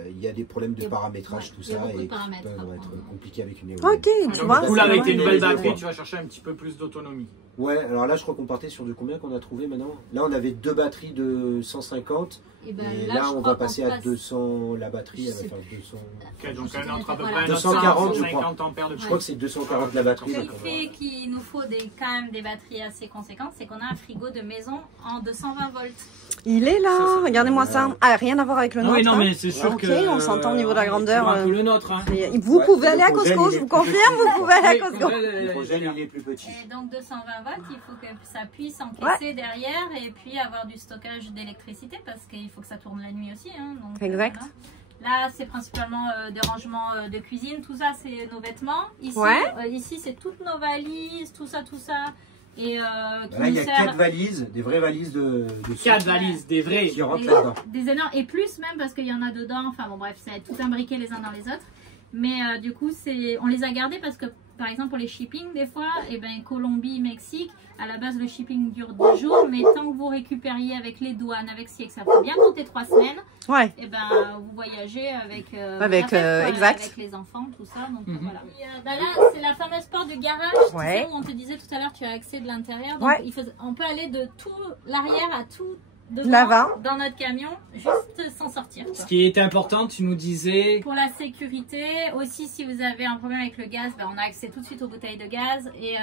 il y a des problèmes de Il y a- paramétrage, ouais, tout il y a ça, beaucoup de et qui paramètres peuvent à être prendre. compliqués avec une éolienne. Ok, tu Donc, vois. du coup, c'est là, avec vrai. une Ouais, belle ouais, batterie, ouais. tu vas chercher un petit peu plus d'autonomie. Ouais, alors là, je crois qu'on partait sur de combien qu'on a trouvé maintenant? Là, on avait 2 batteries de 150. Et ben, Et là, là, je on crois va passer qu'on à passe- 200. La batterie, elle Je sais va faire 200. Ok, donc Je entre à peu voilà. près 240, je crois. 950 ampères de Je crois que c'est 240 la batterie. Ce qui donc on fait qu'il nous faut quand même des batteries assez conséquentes, c'est qu'on a un frigo de maison en 220 volts. Il est là. Ça, c'est- Regardez-moi ça. Ah, rien à voir avec le Ah nôtre. oui, non, hein. mais c'est sûr Ok, que. on s'entend au niveau de la grandeur. Un peu le nôtre. Hein. Et vous Ouais, pouvez aller à le congèle, Costco, il je est vous plus confirme, vous pouvez aller à Oui, Costco. comme Le elle, congèle, il est plus petit. Et donc 220 volts, il faut que ça puisse encaisser derrière et puis avoir du stockage d'électricité parce qu'il faut que ça tourne la nuit aussi. Hein, donc, Exact. voilà. Là, c'est principalement des rangements de cuisine. Tout ça, c'est nos vêtements. Ici, ici c'est toutes nos valises, tout ça. Et là, il y a 4 valises, des vraies valises de 4 valises, des vraies. Qui rentrent là-dedans. Des énormes, et plus même parce qu'il y en a dedans. Enfin bon, bref, ça va être tout imbriqué les uns dans les autres. Mais du coup, on les a gardés parce que, par exemple, pour les shipping, des fois, Colombie, Mexique, à la base, le shipping dure 2 jours, mais tant que vous récupériez avec les douanes, avec ci, ça peut bien compter 3 semaines. Ouais. Et vous voyagez avec, exact. avec les enfants, tout ça. Donc voilà. Et, là, c'est la fameuse porte du garage. Tu sais, où on te disait tout à l'heure, tu as accès de l'intérieur. Donc on peut aller de tout l'arrière à tout l'avant dans notre camion, juste sans sortir. Quoi. Ce qui est important, tu nous disais. Pour la sécurité, aussi si vous avez un problème avec le gaz, on a accès tout de suite aux bouteilles de gaz. Et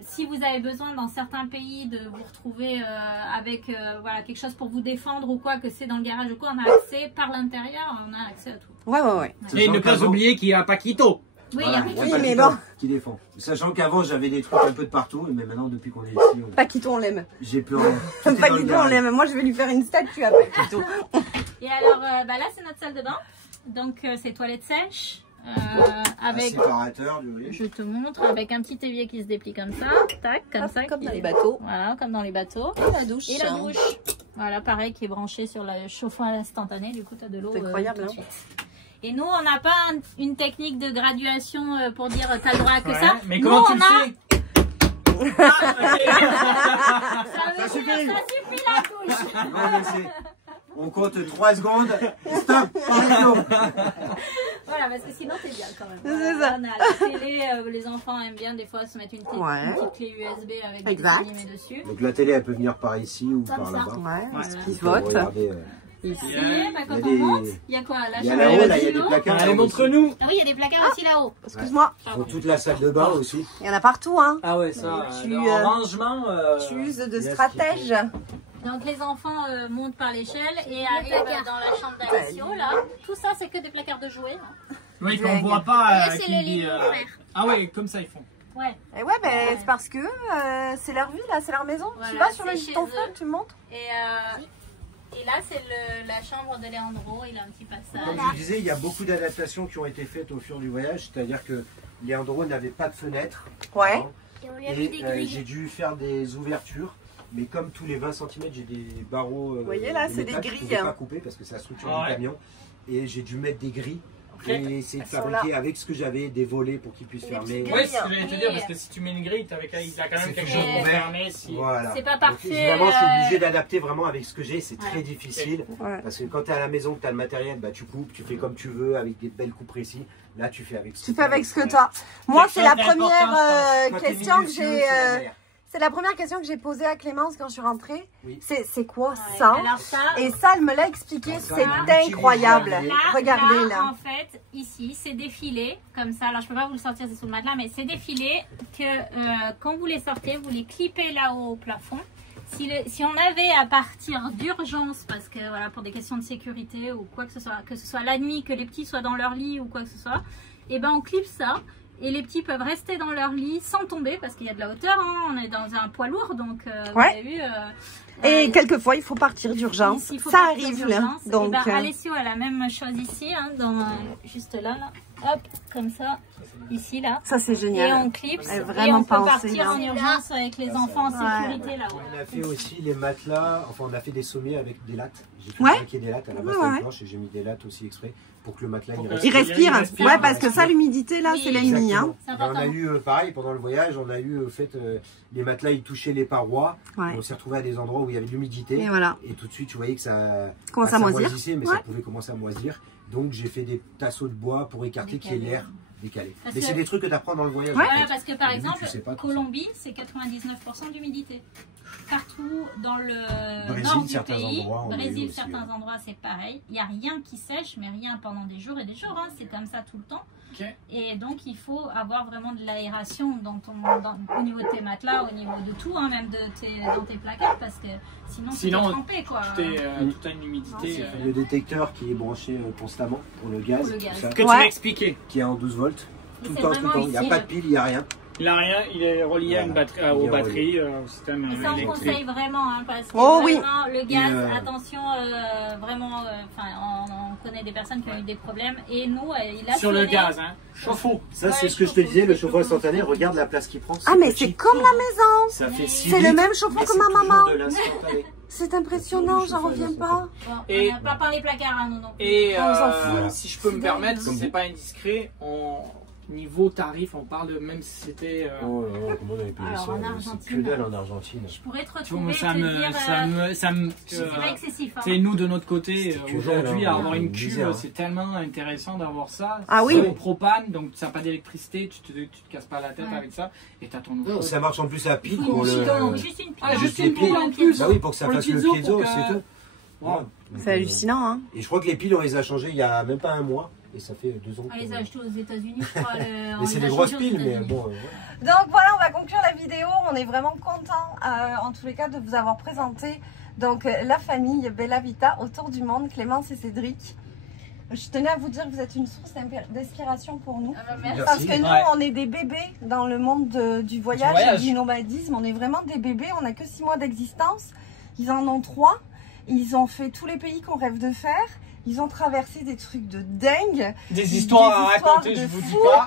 si vous avez besoin dans certains pays de vous retrouver avec quelque chose pour vous défendre ou quoi, que c'est dans le garage ou quoi, on a accès par l'intérieur, on a accès à tout. Ouais. Et ne pas oublier qu'il y a Paquito. Oui, voilà, il y a Paquito mais bon. qui défend. Sachant qu'avant j'avais des trucs un peu de partout, mais maintenant depuis qu'on est ici, Paquito, on l'aime. j'ai plus rien. Tout est dans le Paquito, on garage. l'aime. Moi, je vais lui faire une statue à Paquito. Et alors, là, c'est notre salle de bain. Donc, c'est toilettes sèches. Un Avec, séparateur du riz. je te montre, avec un petit évier qui se déplie comme ça. Tac, comme ça. Comme dans les bateaux. Voilà, comme dans les bateaux. Et la douche. Et la douche. Voilà, pareil, qui est branchée sur le chauffe-eau instantané. Du coup, tu as de l'eau. C'est incroyable, tout de hein. suite. Et nous, on n'a pas une technique de graduation pour dire t'as le droit à que ça. Mais nous, comment tu on le a... sais Ça suffit la douche. Non, mais on compte 3 secondes. Stop. Arrête-nous. Voilà, parce que sinon t'es bien quand même. C'est ça. On a la télé, les enfants aiment bien des fois se mettre une petite clé USB avec des dessins animés dessus. Donc la télé, elle peut venir par ici ou Comme par ça. là-bas. Ouais, ce qui se Pour vote. regarder, Ici, quand il y a on des- monte, il y a quoi la Il y a chambre là-haut, là, il y a de des l'eau. placards. Allez, là, montre-nous. Ah oui, il y a des placards aussi là-haut. Excuse-moi. Pour toute la salle de bain aussi. Il y en a partout, hein. Ah ouais, ça, Tu, le rangement. Tu uses de il y a stratège. Donc les enfants montent par l'échelle et arrivent dans la chambre d'Alessio là. Tout ça c'est que des placards de jouets. Oui, qu'on voit pas. Et c'est le lit de mon frère. Ah ouais, comme ça ils font. Ouais. Et ouais, ben c'est parce que c'est leur vie là, c'est leur maison. Voilà, Tu vas sur le c'est lit de chez ton eux. frère, tu montes. Et là c'est la chambre de Leandro, il a un petit passage. Comme je vous disais, il y a beaucoup d'adaptations qui ont été faites au fur du voyage. C'est-à-dire que Leandro n'avait pas de fenêtre. Ouais. Et on lui a mis des Et grilles. j'ai dû faire des ouvertures. Mais comme tous les 20 cm, j'ai des barreaux. Vous voyez, là, c'est des Je ne grilles, pouvais hein. pas couper parce que c'est la structure Ah ouais. du camion. Et j'ai dû mettre des grilles. Ok. Et essayer de Elles sont fabriquer avec ce que j'avais des volets pour qu'ils puissent Et les fermer. petites Ouais, c'est ce que j'allais te dire, Et- parce que si tu mets une grille, il a quand même C'est quelque toujours chose pour ouvert. fermer. Si... Voilà. C'est pas Donc, parfait. évidemment, je suis obligé d'adapter vraiment avec ce que j'ai. C'est très Ouais. difficile. Ouais. Parce que quand tu es à la maison, que tu as le matériel, bah, tu coupes, tu fais comme tu veux avec des belles coupes précises. Là, tu fais avec ce Tu que fais t'as. avec ce que t'as. Moi, Quelque c'est la chose d'important, première Quand t'es question que minutieux, j'ai. c'est la mer. C'est la première question que j'ai posée à Clémence quand je suis rentrée. Oui. C'est quoi Ouais. ça? Alors ça. Et ça, elle me l'a expliqué, Ça, c'est l'utilisation. incroyable. Là, Regardez là. En fait, ici, c'est des filets, comme ça. Alors, je peux pas vous le sortir, c'est sous le matelas, mais c'est des filets que quand vous les sortez, vous les clippez là-haut au plafond. Si on avait à partir d'urgence, parce que voilà, pour des questions de sécurité ou quoi que ce soit la nuit, que les petits soient dans leur lit ou quoi que ce soit, et ben on clip ça. Et les petits peuvent rester dans leur lit sans tomber parce qu'il y a de la hauteur, hein. On est dans un poids lourd, donc vous avez vu. Et quelquefois, il faut partir d'urgence. Ici, il faut Ça partir arrive là. d'urgence. Donc, Et ben, Alessio a la même chose ici, hein, juste là, hop, comme ça, ici, là. ça, c'est Et génial. on clipse, Elle est et vraiment on peut pensée, partir là. en urgence avec les enfants en sécurité là-haut. On a fait aussi les matelas, enfin on a fait des sommets avec des lattes. J'ai fait Ouais. fabriquer des lattes à la base Ouais, de ouais. planche et j'ai mis des lattes aussi exprès pour que le matelas il Pour reste. Il respire. Il respire, Ouais, il parce que ça, l'humidité là, Oui. c'est l'ennemi. Hein. Exactement. C'est Et on important. a eu, pareil, pendant le voyage, on a eu, au fait, les matelas, ils touchaient les parois. Ouais. On s'est retrouvé à des endroits où il y avait de l'humidité. Et voilà. Et tout de suite, tu voyais que ça Commence pas à ça moisir. moisissait, mais Ouais. ça pouvait commencer à moisir. Donc j'ai fait des tasseaux de bois pour écarter qu'il y ait Décalé. l'air décalé. Parce Mais que- c'est des trucs que tu apprends dans le voyage. Ouais. en fait. Voilà, parce que par Au début, exemple, tu sais pas tout ça. Colombie, c'est 99% d'humidité. Partout dans le Brésil, nord du certains pays, endroits, on a eu Brésil, aussi, certains endroits, c'est pareil. Il n'y a rien qui sèche, mais rien pendant des jours et des jours. Hein. C'est comme ça tout le temps. Ok. Et donc, il faut avoir vraiment de l'aération au niveau de tes matelas, au niveau de tout, hein, même dans tes placards, parce que sinon, Sinon, tu es trempé, quoi. Tout a une humidité. Non, Le détecteur qui est branché constamment pour le gaz, Pour le tout gaz. ça, Que tu Ouais. m'as expliqué. qui est en 12 volts. Et Tout le c'est temps, tout le vraiment temps. Il n'y a ici, pas de pile, il n'y a rien. Il a rien, il est relié à une batterie, aux batteries, au système Et ça, on électrique. conseille vraiment, hein, parce que Oh, oui. vraiment, le gaz, Et, attention, vraiment, on connaît des personnes qui ont eu des problèmes. Et nous, il a Sur le sonné. gaz, hein. Chauffe-eau. Ça, c'est ce que je te disais, le chauffe-eau instantané. Regarde la place qu'il prend. Ah, mais petit. c'est comme la maison. Ça fait 6 C'est le même chauffe-eau que ma maman. De l'instantané. C'est impressionnant, j'en reviens pas. Bon, Et- on n'a pas peint les placards, hein, nous non plus. Et On s'en fout. si je peux me C'est permettre, dingue. si c'est pas indiscret, niveau tarif, on parle de même si c'était. Oh là là, comment on avait payé Alors, ça? en C'est Argentine. que dalle en Argentine. Je pourrais te Tu vois, retrouver, moi, te dire, ça me. c'est pas excessif. Hein. C'est nous de notre côté, C'était que aujourd'hui, dalle, hein, avoir une misère, cuve, hein. c'est tellement intéressant d'avoir ça. Ah oui. C'est au propane, donc ça n'a pas d'électricité, tu te casses pas la tête Ouais. avec ça, et t'as ton eau Non, chaude. ça marche en plus à pied Une pour le. pile, juste une pile. Ah, juste les une pieds. pile en plus. Bah oui, pour que ça Pour le fasse le piezo, piezo, pour que- c'est tout. Wow. Ouais. C'est hallucinant, hein. Et je crois que les piles, on les a changées il y a même pas un mois. Et ça fait 2 ans. On les a achetés aux États-Unis, je crois. Mais c'est des grosses piles, mais bon. Ouais. Donc voilà, on va conclure la vidéo. On est vraiment content, en tous les cas, de vous avoir présenté donc la famille Bella Vita autour du monde, Clémence et Cédric. Je tenais à vous dire que vous êtes une source d'inspiration pour nous. Merci. Parce que nous, Ouais. on est des bébés dans le monde du voyage, voyage. et du nomadisme. On est vraiment des bébés. On n'a que 6 mois d'existence. Ils en ont 3. Ils ont fait tous les pays qu'on rêve de faire. Ils ont traversé des trucs de dingue. Des histoires à histoires raconter, de je vous dis fou. pas.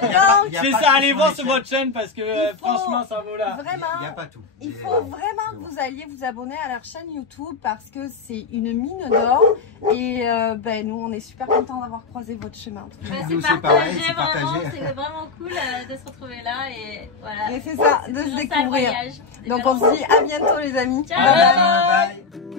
Donc, C'est ça, allez voir sur votre chaîne parce que Il faut- franchement, ça vaut là. Il n'y a vraiment, pas tout. il faut vraiment que vous alliez vous abonner à leur chaîne YouTube parce que c'est une mine d'or. Et ben, nous, on est super contents d'avoir croisé votre chemin. Nous, C'est c'est pareil, partagé, c'est vraiment, partagé. c'est vraiment cool de se retrouver là et voilà. Et c'est ça, de C'est se toujours ça, le découvrir. voyage. C'est Donc, vraiment on se dit à bientôt, les amis. Ciao. Bye bye. Bye.